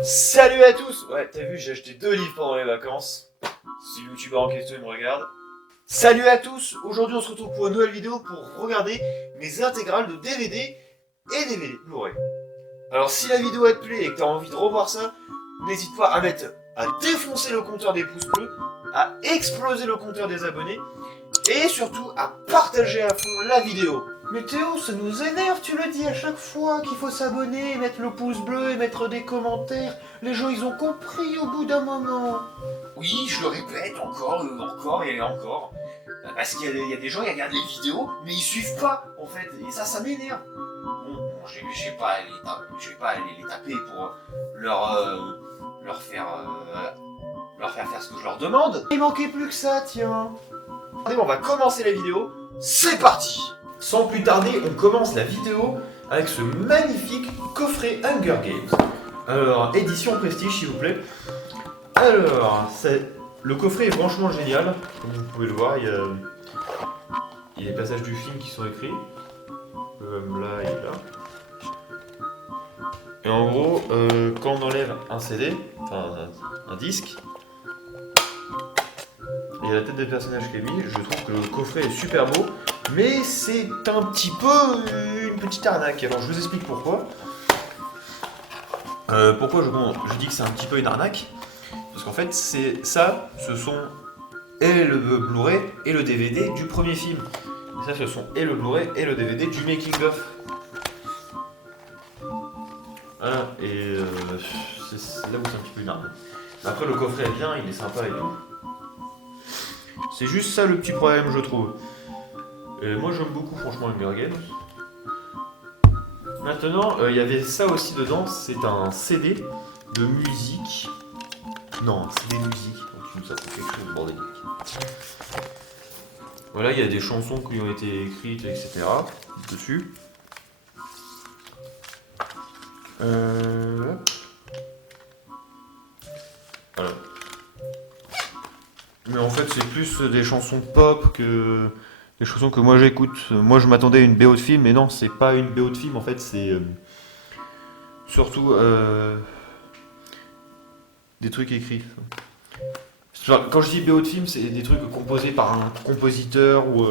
Salut à tous. Ouais, t'as vu, j'ai acheté 2 livres pendant les vacances. Si le youtubeur en question il me regarde. Salut à tous. Aujourd'hui on se retrouve pour une nouvelle vidéo pour regarder mes intégrales de DVD et DVD Blu-ray. Alors si la vidéo te plaît et que t'as envie de revoir ça, n'hésite pas à défoncer le compteur des pouces bleus, à exploser le compteur des abonnés et surtout à partager à fond la vidéo. Mais Théo, ça nous énerve, tu le dis à chaque fois qu'il faut s'abonner, mettre le pouce bleu et mettre des commentaires. Les gens, ils ont compris au bout d'un moment. Oui, je le répète encore et encore. Parce qu'il y a des gens, ils regardent les vidéos, mais ils suivent pas, en fait. Et ça m'énerve. Bon, je vais pas aller les taper pour leur faire faire ce que je leur demande. Il manquait plus que ça, tiens. Allez, on va commencer la vidéo. C'est parti. Sans plus tarder, on commence la vidéo avec ce magnifique coffret Hunger Games. Alors, édition Prestige, s'il vous plaît. Alors, le coffret est franchement génial. Comme vous pouvez le voir, il y a les passages du film qui sont écrits. Là et là. Et en gros, quand on enlève un CD, enfin un disque, il y a la tête des personnages qui est mis. Je trouve que le coffret est super beau, mais c'est un petit peu une petite arnaque. Alors je vous explique pourquoi. Pourquoi je dis que c'est un petit peu une arnaque. Parce qu'en fait, ce sont et le Blu-ray et le DVD du premier film. Et ça, ce sont et le Blu-ray et le DVD du making-of. Voilà, et c'est là où c'est un petit peu une arnaque. Après, le coffret est bien, il est sympa et tout. C'est juste ça le petit problème, je trouve. Et moi, j'aime beaucoup, franchement, Hunger Games. Maintenant, il y avait ça aussi dedans, c'est un CD de musique. Non, un CD de musique. Donc, ça, c'est quelque chose de bordélique. Voilà, il y a des chansons qui ont été écrites, etc. dessus. Voilà. Mais en fait, c'est plus des chansons pop que des chansons que moi j'écoute. Moi, je m'attendais à une BO de film, mais non, c'est pas une BO de film. En fait, c'est surtout des trucs écrits. Genre, quand je dis BO de film, c'est des trucs composés par un compositeur ou.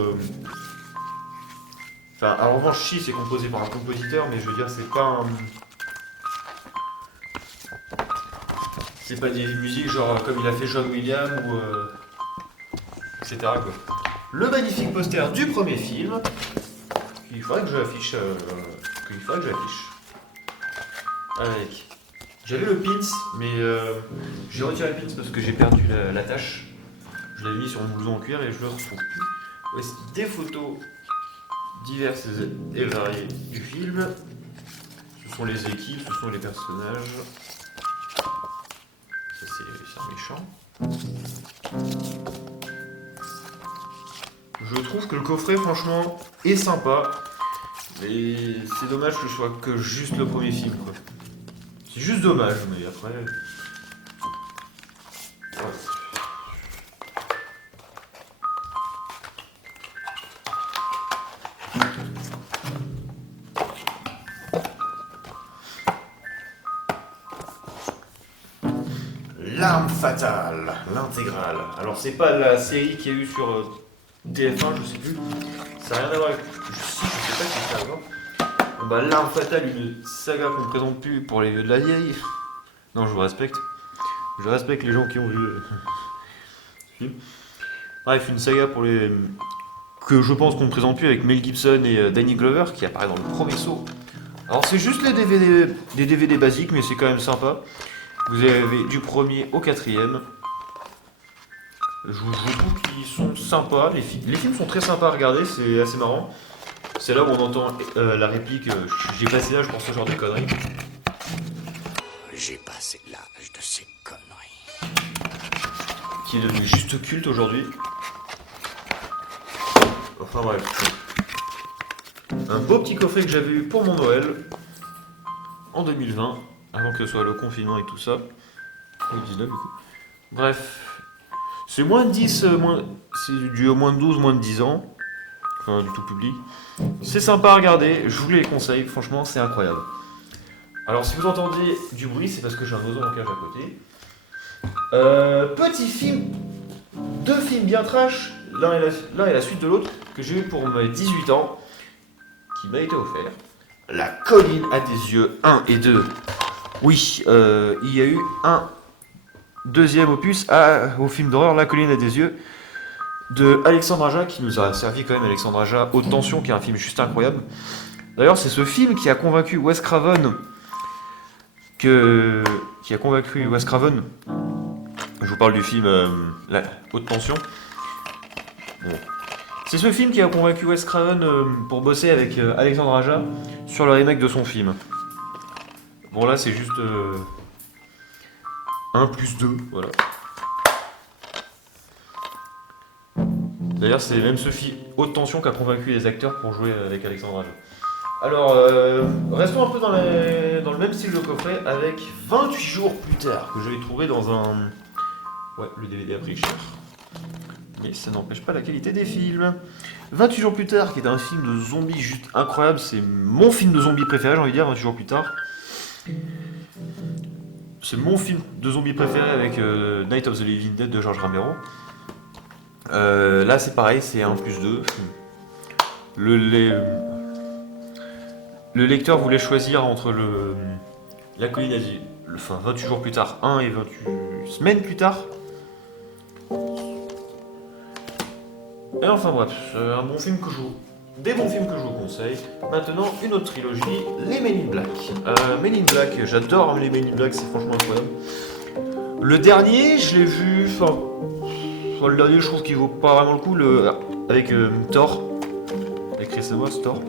Enfin, en revanche, si c'est composé par un compositeur, mais je veux dire, c'est pas un. C'est pas des musiques genre comme il a fait John Williams ou. etc. quoi. Le magnifique poster du premier film, qu'il faudrait que j'affiche. Avec. J'avais le pins, mais j'ai retiré le pins parce que j'ai perdu l'attache. Je l'avais mis sur mon blouson en cuir et je le retrouve plus. Voici des photos diverses et variées du film. Ce sont les équipes, ce sont les personnages. Ça c'est un méchant. Je trouve que le coffret, franchement, est sympa. Mais c'est dommage que ce soit que juste le premier film, quoi. C'est juste dommage, mais après. Ouais. L'arme fatale, l'intégrale. Alors, c'est pas la série qu'il y a eu sur TF1, je sais plus. Ça n'a rien à voir avec. Si, je sais pas si c'est avant. Bon, bah, l'arme fatale, une saga qu'on ne présente plus pour les vieux de la vieille. Non, je vous respecte. Je respecte les gens qui ont vu ce film. Bref, une saga pour les. Que je pense qu'on ne présente plus avec Mel Gibson et Danny Glover qui apparaît dans le premier saut. Alors, c'est juste les DVD, des DVD basiques, mais c'est quand même sympa. Vous avez du premier au quatrième. Je trouve qu'ils sont sympas. Les films sont très sympas à regarder, c'est assez marrant. C'est là où on entend la réplique j'ai passé l'âge pour ce genre de conneries. J'ai passé l'âge de ces conneries. Qui est devenu juste culte aujourd'hui. Enfin bref. Un beau petit coffret que j'avais eu pour mon Noël en 2020, avant que ce soit le confinement et tout ça. 2019 du coup. Bref. C'est moins de 10, c'est du moins de 12, moins de 10 ans. Enfin, du tout public. C'est sympa à regarder, je vous les conseille, franchement, c'est incroyable. Alors si vous entendez du bruit, c'est parce que j'ai un oiseau en cage à côté. Petit film, deux films bien trash, l'un et la suite de l'autre, que j'ai eu pour mes 18 ans, qui m'a été offert. La colline à des yeux 1 et 2. Oui, il y a eu un deuxième opus au film d'horreur La colline à des yeux de Alexandre Aja, qui nous a servi quand même. Alexandre Aja, Haute Tension, qui est un film juste incroyable. D'ailleurs, c'est ce film qui a convaincu Wes Craven je vous parle du film La Haute Tension. Bon. C'est ce film qui a convaincu Wes Craven pour bosser avec Alexandre Aja sur le remake de son film. Bon là c'est juste 1 plus 2, voilà. D'ailleurs c'est même ce film Haute Tension qui a convaincu les acteurs pour jouer avec Alexandre Aja. Alors, restons un peu dans le même style de coffret avec 28 jours plus tard, que j'avais trouvé dans un... Ouais, le DVD a pris cher. Mais ça n'empêche pas la qualité des films. 28 jours plus tard, qui est un film de zombies juste incroyable, c'est mon film de zombies préféré, j'ai envie de dire, 28 jours plus tard. C'est mon film de zombies préféré avec Night of the Living Dead de George Romero. Là c'est pareil, c'est 1 plus 2. Le lecteur voulait choisir entre la colline à des... Enfin, 28 jours plus tard 1 et 28 semaines plus tard. Et enfin bref, un bon film des bons films que je vous conseille. Maintenant, une autre trilogie, les Men in Black. Men in Black, j'adore les Men in Black, c'est franchement incroyable. Le dernier, je l'ai vu... le dernier, je trouve qu'il vaut pas vraiment le coup, avec Thor. Avec Chris Hemsworth, Thor.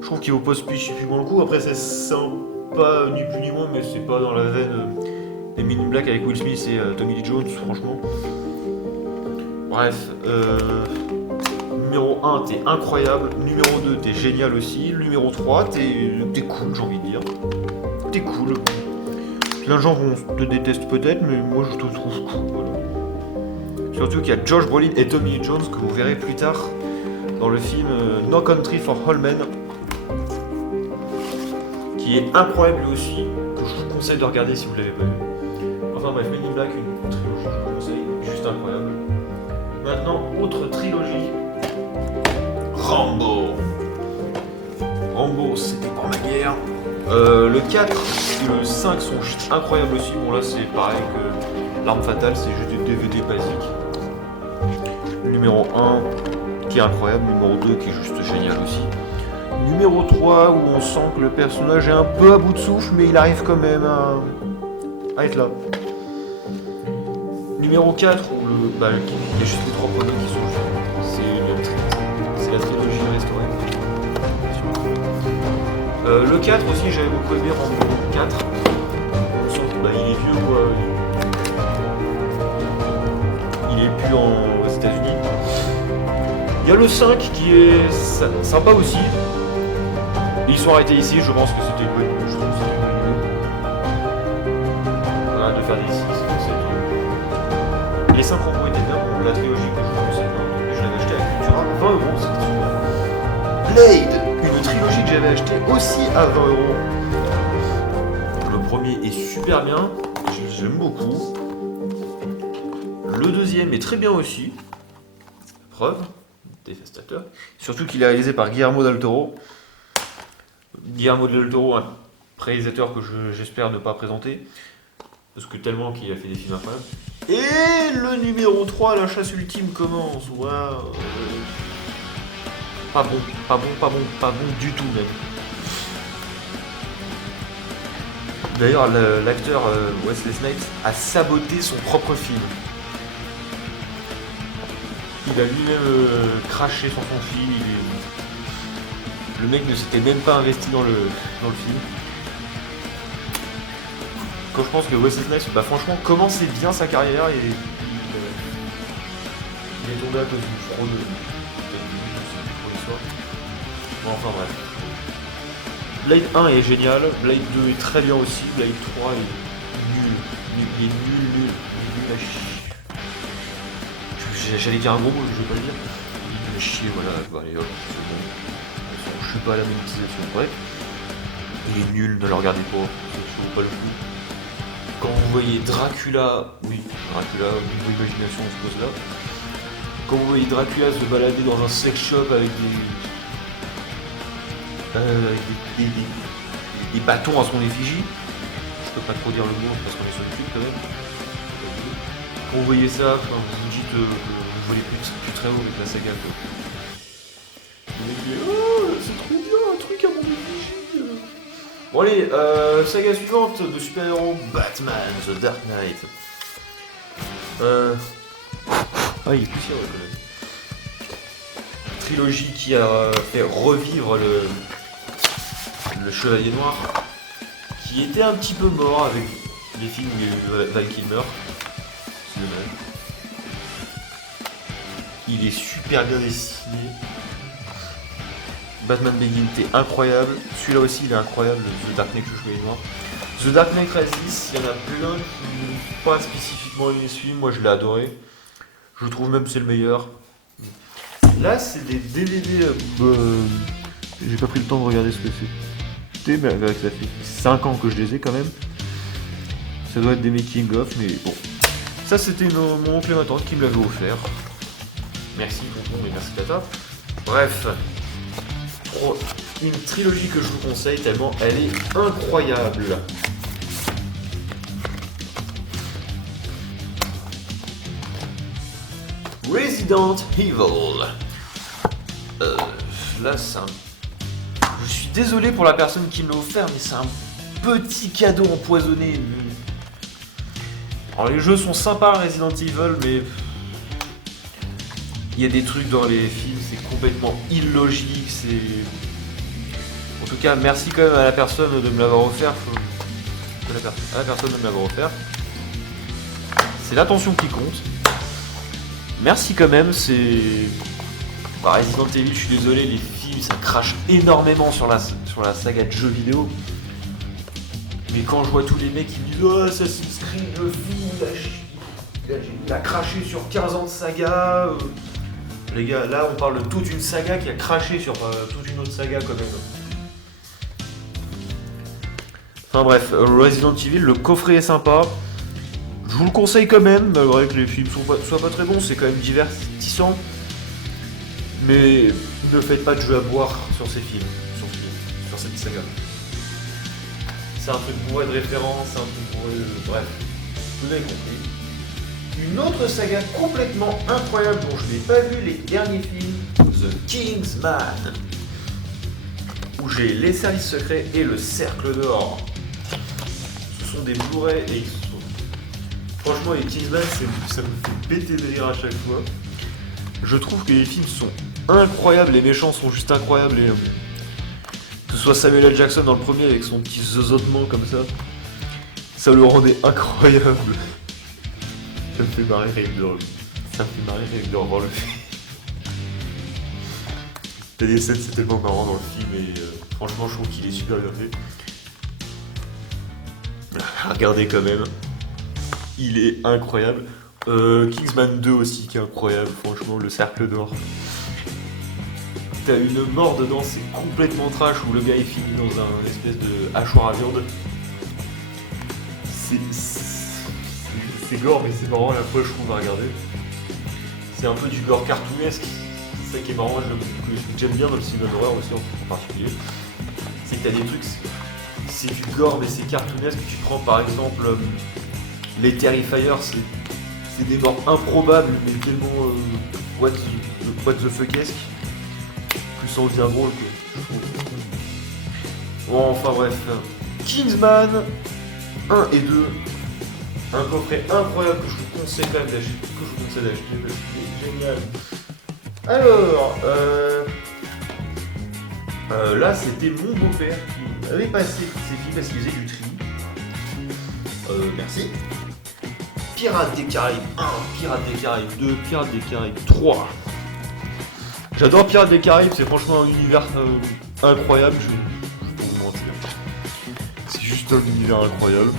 Je trouve qu'il vaut pas spécifiquement le coup. Après, c'est sympa, ni plus ni moins, mais c'est pas dans la veine des Men in Black avec Will Smith et Tommy Lee Jones, franchement. Bref, numéro 1, t'es incroyable. Numéro 2, t'es génial aussi. Numéro 3, t'es cool, j'ai envie de dire. T'es cool. Plein de gens te détestent peut-être, mais moi je te trouve cool. Voilà. Surtout qu'il y a Josh Brolin et Tommy Lee Jones que vous verrez plus tard dans le film No Country for All Men, qui est incroyable lui aussi, que je vous conseille de regarder si vous l'avez pas vu. Enfin bref, Men in Black, une trilogie que je vous conseille, juste incroyable. Maintenant, autre trilogie, Rambo. Rambo, c'était pour ma guerre. Le 4 et le 5 sont juste incroyables aussi. Bon là c'est pareil que L'Arme Fatale, c'est juste des DVD basiques. Numéro 1 qui est incroyable, numéro 2 qui est juste génial aussi. Numéro 3 où on sent que le personnage est un peu à bout de souffle, mais il arrive quand même à être là. Numéro 4 où il y a juste les 3 premiers qui sont c'est la trilogie restaurée. Le 4 aussi j'avais beaucoup aimé Rambo 4. On sent qu'il est vieux quoi. Il est plus aux États-Unis. Il y a le 5 qui est sympa aussi. Ils sont arrêtés ici, je pense que c'était une bonne idée. Je trouve que c'était une bonne idée. Voilà, de faire des 6, les 5 Rambo étaient bien. Bon, la trilogie que je vous conseille, je l'avais acheté à Cultura, 20 €, c'était super. Blade, une trilogie que j'avais acheté aussi à 20 €. Le premier est super bien, j'aime beaucoup. Le deuxième est très bien aussi. Preuve, dévastateur. Surtout qu'il est réalisé par Guillermo del Toro. Guillermo del Toro, un réalisateur que j'espère ne pas présenter. Parce que tellement qu'il a fait des films incroyables. Et le numéro 3, la chasse ultime commence. Waouh. Pas bon du tout même. D'ailleurs, l'acteur Wesley Snipes a saboté son propre film. Il a lui-même craché sur son film. Le mec ne s'était même pas investi dans le film. Quand je pense que Wesley Snipes, franchement, commençait bien sa carrière et il est tombé à cause d'une fraude. Bon, enfin bref. Blade 1 est génial, Blade 2 est très bien aussi, Blade 3 est nul. Il est nul à chier. J'allais dire un gros mot, je vais pas le dire. Il est nul à chier, voilà, allez hop, c'est bon. Je suis pas à la monétisation, bref. Il est nul, ne le regardez pas, ça vaut pas le coup. Quand vous voyez Dracula, oui, Dracula, niveau imagination, on se pose là. Quand vous voyez Dracula se balader dans un sex shop avec des bâtons à son effigie, je peux pas trop dire le mot parce qu'on est sur YouTube quand même. Quand vous voyez ça, enfin, vous vous dites vous voulez plus très haut avec la saga quoi. Vous vous dites, oh, c'est trop bien un truc à mon effigie. Bon allez, saga suivante de super-héros, Batman, The Dark Knight. Ah il est poussiéreux quand même. Trilogie qui a fait revivre le Chevalier Noir, qui était un petit peu mort avec les films de Val Kilmer. C'est dommage. Il est super bien dessiné. Batman Begins était incroyable. Celui-là aussi il est incroyable, The Dark Knight, le Chevalier Noir. The Dark Knight Rises, il y en a plein qui n'ont pas spécifiquement aimé celui, moi je l'ai adoré. Je trouve même que c'est le meilleur. Là c'est des DVD. J'ai pas pris le temps de regarder ce que c'était, mais ça fait 5 ans que je les ai quand même. Ça doit être des making of, mais bon. Ça c'était mon oncle et ma tante qui me l'avaient offert. Merci tonton et merci tata. Bref. Une trilogie que je vous conseille tellement elle est incroyable. Resident Evil. Là c'est un... Je suis désolé pour la personne qui me l'a offert, mais c'est un petit cadeau empoisonné. Alors les jeux sont sympas Resident Evil, mais il y a des trucs dans les films, c'est complètement illogique, c'est... En tout cas, merci quand même à la personne de me l'avoir offert. À la personne de me l'avoir offert. C'est l'attention qui compte. Merci quand même, c'est... Bah, Resident Evil, je suis désolé, les films, ça crache énormément sur la saga de jeux vidéo. Mais quand je vois tous les mecs qui me disent « Oh, Assassin's Creed, le film, il a craché sur 15 ans de saga. » Les gars, là, on parle de toute une saga qui a craché sur toute une autre saga quand même. Enfin bref, Resident Evil, le coffret est sympa. Je vous le conseille quand même, malgré que les films soient pas très bons, c'est quand même divertissant. Mais ne faites pas de jeu à boire sur ces films, sur cette saga. C'est un truc bourré de références, c'est un truc bourré de... Bref, vous avez compris. Une autre saga complètement incroyable dont je n'ai pas vu les derniers films, The Kingsman, où j'ai les services secrets et le cercle d'or. Ce sont des Blu-ray et franchement les Kingsman ça me fait péter de rire à chaque fois. Je trouve que les films sont incroyables, les méchants sont juste incroyables et que ce soit Samuel L. Jackson dans le premier avec son petit zozotement comme ça le rendait incroyable. Ça me fait marrer rien de revoir le film. T'as des scènes, c'est tellement marrant dans le film et franchement je trouve qu'il est super bien fait. Regardez quand même, il est incroyable. Kingsman 2 aussi qui est incroyable, franchement, le cercle d'or. T'as une mort dedans, c'est complètement trash où le gars il finit dans un espèce de hachoir à viande. C'est gore mais c'est marrant à la fois je trouve à regarder. C'est un peu du gore cartoonesque, c'est ça qui est marrant, que j'aime bien dans le cinéma d'horreur aussi en particulier. C'est que t'as des trucs, c'est du gore mais c'est cartoonesque. Tu prends par exemple les Terrifiers, c'est des morts improbables mais tellement what the fuckesque. Plus ça en devient drôle quoi. Bon enfin bref. Kingsman 1 et 2. Un coffret incroyable que je vous conseille quand même d'acheter, parce qu'il est génial. Alors, là c'était mon beau-père qui avait passé ses films parce qu'il faisait du tri. Merci. Pirates des Caraïbes 1, Pirates des Caraïbes 2, Pirates des Caraïbes 3. J'adore Pirates des Caraïbes, c'est franchement un univers incroyable, je vais pas vous mentir. C'est juste un univers incroyable.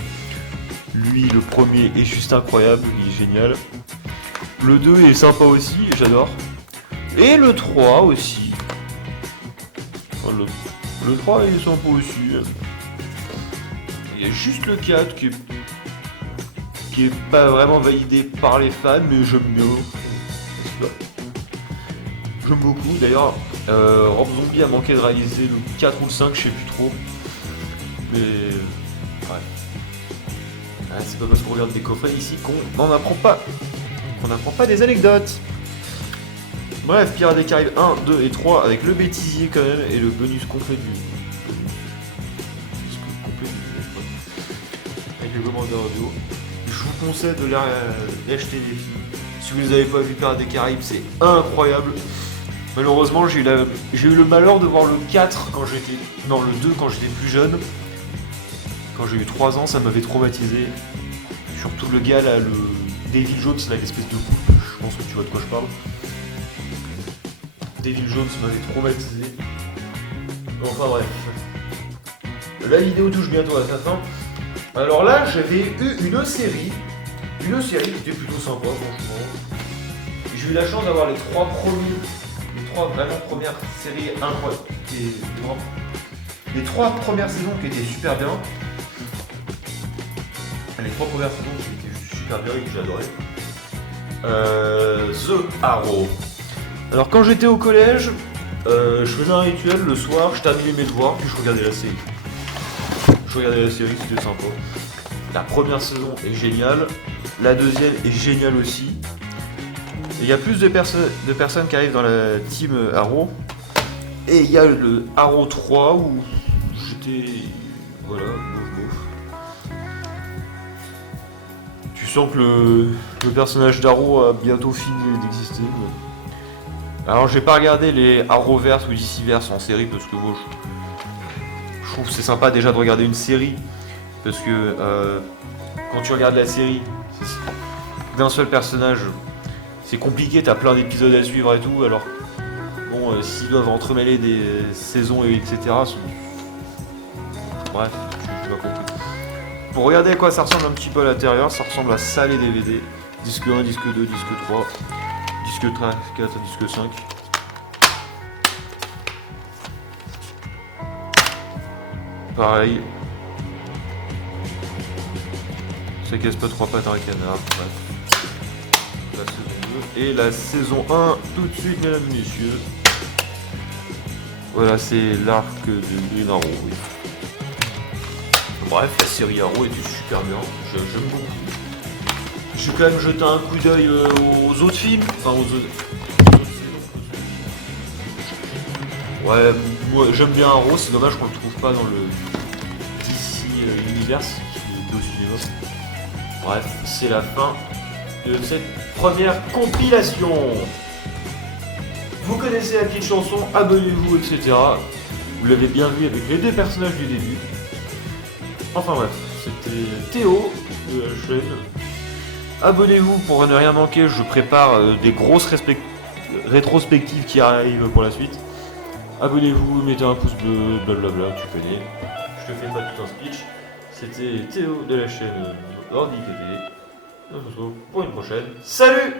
Lui, le premier est juste incroyable, il est génial. Le 2 est sympa aussi, j'adore. Et le 3 aussi. Le 3 est sympa aussi. Il y a juste le 4 qui est pas vraiment validé par les fans, mais j'aime bien. J'aime beaucoup. D'ailleurs, Rob Zombie a manqué de réaliser le 4 ou le 5, je sais plus trop. Mais ouais. Ah, c'est pas parce qu'on regarde des coffrets ici qu'on n'en apprend pas. Qu'on n'apprend pas des anecdotes. Bref, Pirates des Caraïbes 1, 2 et 3 avec le bêtisier quand même et le bonus complet du. Avec le commandeur audio. Je vous conseille de l'acheter les films. Si vous les avez pas vu Pirates des Caraïbes, c'est incroyable. Malheureusement, j'ai eu le malheur de voir le 4 quand j'étais. Non, le 2 quand j'étais plus jeune. Quand j'ai eu 3 ans, ça m'avait traumatisé. Surtout le gars là, le Davy Jones, là, l'espèce de coupe. Je pense que tu vois de quoi je parle. Davy Jones m'avait traumatisé. Enfin bref. La vidéo touche bientôt à sa fin. Alors là, j'avais eu une série qui était plutôt sympa, franchement. J'ai eu la chance d'avoir les trois vraiment premières séries incroyables. Les 3 premières saisons qui étaient super bien. Les 3 premières saisons qui étaient juste super bien et que j'adorais. The Arrow. Alors quand j'étais au collège, je faisais un rituel le soir, je terminais mes devoirs, puis je regardais la série. C'était sympa. La première saison est géniale, la deuxième est géniale aussi. Il y a plus de personnes qui arrivent dans la team Arrow. Et il y a le Arrow 3 où j'étais... Voilà, bof. Tu sens que le personnage d'Arrow a bientôt fini d'exister. Alors j'ai pas regardé les Arrowverse ou DCverse en série parce que bon, je trouve que c'est sympa déjà de regarder une série. Parce que quand tu regardes la série d'un seul personnage, c'est compliqué, t'as plein d'épisodes à suivre et tout, alors bon, s'ils doivent entremêler des saisons et etc. Bref, je pas compris. Pour regarder à quoi ça ressemble un petit peu à l'intérieur, ça ressemble à ça les DVD. Disque 1, disque 2, disque 3, disque 3, 4, disque 5. Pareil. Ça casse pas 3 pattes à un canard. Bref. La saison 2. Et la saison 1, tout de suite, mesdames et messieurs. Voilà, c'est l'arc de Green Arrow, oui. Bref, la série Arrow était super bien. J'aime beaucoup. J'ai quand même jeté un coup d'œil aux autres films. Enfin, aux autres saisons. Ouais, moi j'aime bien Arrow, c'est dommage qu'on le trouve pas dans le DC Universe qui est au cinéma. Bref, c'est la fin de cette première compilation. Vous connaissez la petite chanson, abonnez-vous, etc. Vous l'avez bien vu avec les 2 personnages du début. Enfin bref, c'était Théo de la chaîne. Abonnez-vous pour ne rien manquer, je prépare des grosses rétrospectives qui arrivent pour la suite. Abonnez-vous, mettez un pouce bleu, blablabla, tu connais. Je te fais pas tout un speech. C'était Théo de la chaîne Ordi TV. On se retrouve pour une prochaine. Salut!